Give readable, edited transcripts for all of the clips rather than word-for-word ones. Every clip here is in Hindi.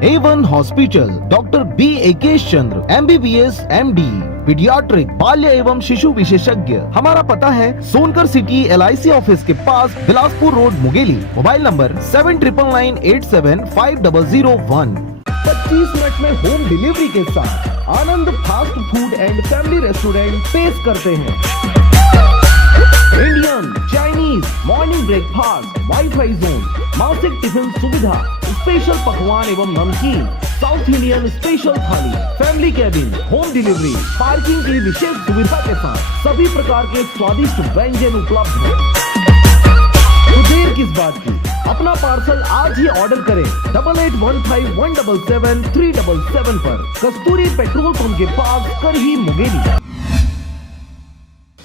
A1 हॉस्पिटल, डॉक्टर बी एकेश चंद्र, MBBS MD, पीडियाट्रिक, बाल्य एवं शिशु विशेषज्ञ। हमारा पता है सोनकर सिटी LIC ऑफिस के पास, Bilaspur road, Mungeli. Mobile number 7999875001। 25 minute में होम डिलीवरी के साथ Anand fast food and family restaurant पेश करते हैं Indian, Chinese, morning breakfast, wifi zone, मासिक टिफिन सुविधा, स्पेशल पकवान एवं नमकीन, south Indian special thali, family cabin, home delivery, parking की विशेष सुविधा के साथ सभी प्रकार के स्वादिष्ट व्यंजन उपलब्ध हैं। तो देर किस बात की, अपना पार्सल आज ही ऑर्डर करें 8815177377 पर, कस्तूरी पेट्रोल पंप के पास, करही, मुंगेली।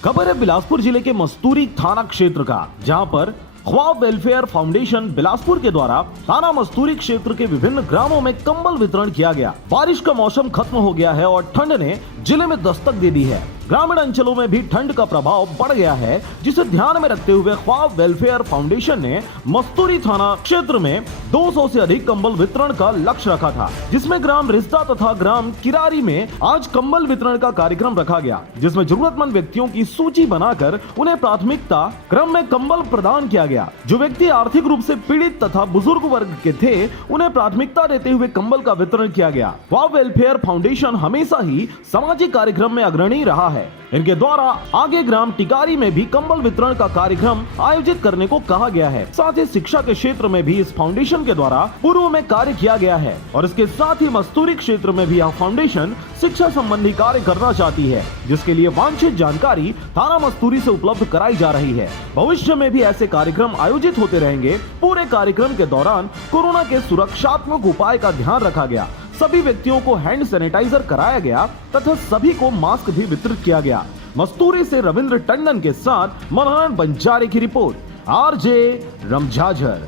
खबर है बिलासपुर जिले के मस्तूरी थाना क्षेत्र का, जहां पर ख्वाब वेलफेयर फाउंडेशन बिलासपुर के द्वारा थाना मस्तूरी क्षेत्र के विभिन्न ग्रामों में कंबल वितरण किया गया। बारिश का मौसम खत्म हो गया है और ठंड ने जिले में दस्तक दे दी है। ग्रामीण अंचलों में भी ठंड का प्रभाव बढ़ गया है, जिसे ध्यान में रखते हुए ख्वाब वेलफेयर फाउंडेशन ने मस्तूरी थाना क्षेत्र में 200 से अधिक कंबल वितरण का लक्ष्य रखा था, जिसमें ग्राम रिश्ता तथा ग्राम किरारी में आज कंबल वितरण का कार्यक्रम रखा गया, जिसमें जरूरतमंद व्यक्तियों की सूची बनाकर उन्हें प्राथमिकता क्रम में कंबल प्रदान किया गया। जो व्यक्ति आर्थिक रूप से पीड़ित तथा बुजुर्ग वर्ग के थे, उन्हें प्राथमिकता देते हुए कंबल का वितरण किया गया। ख्वाब वेलफेयर फाउंडेशन हमेशा ही सामाजिक कार्यक्रम में अग्रणी रहा है। इनके द्वारा आगे ग्राम टिकारी में भी कंबल वितरण का कार्यक्रम आयोजित करने को कहा गया है। साथ ही शिक्षा के क्षेत्र में भी इस फाउंडेशन के द्वारा पूर्व में कार्य किया गया है और इसके साथ ही मस्तूरी क्षेत्र में भी यह फाउंडेशन शिक्षा संबंधी कार्य करना चाहती है, जिसके लिए वांछित जानकारी थाना मस्तूरी से उपलब्ध कराई जा रही है। भविष्य में भी ऐसे कार्यक्रम आयोजित होते रहेंगे। पूरे कार्यक्रम के दौरान कोरोना के सुरक्षात्मक उपाय का ध्यान रखा गया। सभी व्यक्तियों को हैंड सैनिटाइजर कराया गया तथा सभी को मास्क भी वितरित किया गया। मस्तूरी से रविंद्र टंडन के साथ मनोहर बंजारे की रिपोर्ट, RJ रमझाझर।